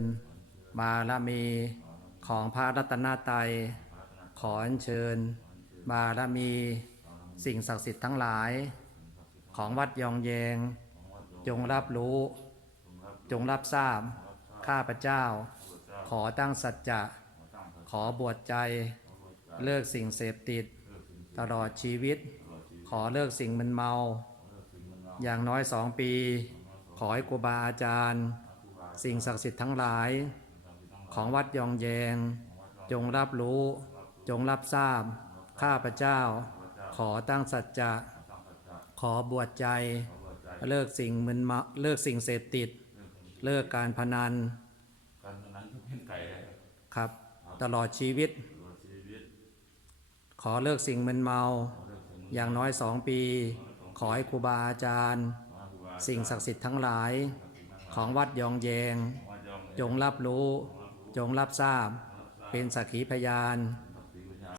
ญ บารมีของพระรัตนตรัยขออัญเชิญ บารมีสิ่งศักดิ์สิทธิ์ทั้งหลาย ของวัดยองแยง จงรับรู้ จงรับทราบ ข้าพเจ้า ขอตั้งสัจจะขอบวชใจ เลิกสิ่งเสพติด ตลอดชีวิต ขอเลิกสิ่งมึนเมา อย่างน้อยสองปี ขอให้ครูบาอาจารย์ สิ่งศักดิ์สิทธิ์ทั้งหลาย ของวัดยองแยง จงรับรู้ จงรับทราบ ข้าพเจ้า ขอตั้งสัจจะ ขอบวชใจ เลิกสิ่งมึนเมาเลิกสิ่งเสพติด เลิกการพนันครับ ตลอดชีวิต ขอเลิกสิ่งมึนเมา อย่างน้อยสองปี ขอให้ครูบาอาจารย์ สิ่งศักดิ์สิทธิ์ทั้งหลาย ของวัดยองแยงว่ายอมจงรับรู้ จงรับทราบ เป็นสักขีพยานเ